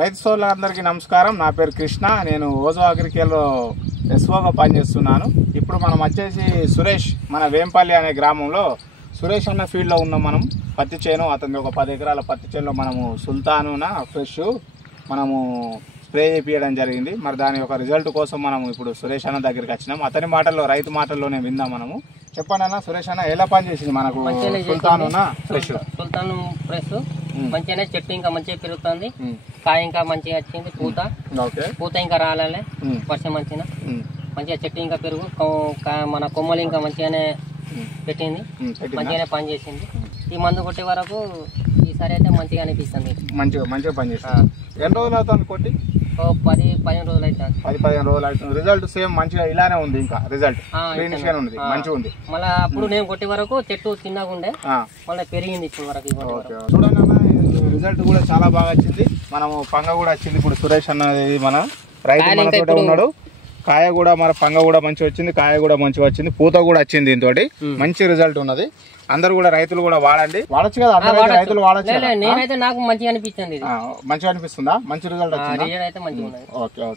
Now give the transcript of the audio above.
రైతు సోదరులందరికీ నమస్కారం. నా పేరు కృష్ణ. నేను ఓజో అగ్రికల్చర్లో ఎస్ఓగా పనిచేస్తున్నాను. ఇప్పుడు మనం వచ్చేసి సురేష్ మన వేంపల్లి అనే గ్రామంలో సురేష్ అన్న ఫీల్డ్లో ఉన్నాం. మనం పత్తి చేను అతని ఒక 10 ఎకరాల పత్తి చేనులో మనము సుల్తానున ఫ్రెష్ మనము స్ప్రే చేయించడం జరిగింది. మరి దాని యొక్క రిజల్ట్ కోసం మనం ఇప్పుడు సురేష్ అన్న దగ్గరికి వచ్చినాం. అతని మాటల్లో రైతు మాటల్లోనే విందాం మనము. చెప్పండి అన్న, సురేష్ అన్న ఎలా పని చేసింది మనకు సుల్తానున ఫ్రెష్? సుల్తాన్ ఫ్రెష్ మంచిగానే, చెట్టు ఇంకా మంచిగా పెరుగుతుంది, కాయ ఇంకా మంచిగా వచ్చింది, పూత ఇంకా రాలే, వర్షం మంచిగా చెట్టు ఇంకా పెరుగు, మన కొమ్మలు ఇంకా మంచిగానే పెట్టింది, మంచిగానే పని చేసింది. ఈ మందు కొట్టే వరకు ఈసారి అయితే మంచిగా అనిపిస్తుంది. మంచిగా పని చేస్తుంది. ఎన్ని రోజులు అవుతుంది కొట్టి? 10-15 రోజులు అవుతుంది. 10-15 రోజులు అవుతుంది. రిజల్ట్ సేమ్ మంచిగా ఇలానే ఉంది. ఇంకా రిజల్ట్ ఉంది, మంచిగా ఉంది. మళ్ళీ అప్పుడు నేను కొట్టే వరకు చెట్టు చిన్నగా ఉండే, మళ్ళీ పెరిగింది ఇప్పుడు వరకు. చూడండి అన్న, రిజల్ట్ కూడా చాలా బాగా వచ్చింది. మనము పంగ కూడా వచ్చింది. ఇప్పుడు సురేష్ అన్నది మన రైతు మనతో ఉన్నాడు. కాయ కూడా మన పంగ కూడా మంచిగా వచ్చింది, కాయ కూడా మంచిగా వచ్చింది, పూత కూడా వచ్చింది. దీంతో మంచి రిజల్ట్ ఉన్నది. అందరు కూడా రైతులు కూడా వాడండి. వాడచ్చు కదా, రైతులు వాడచ్చు. నేనైతే నాకు మంచిగా అనిపించింది. మంచిగా అనిపిస్తుందా? మంచి రిజల్ట్ వచ్చింది. అయితే మంచిగా ఉన్నది. ఓకే.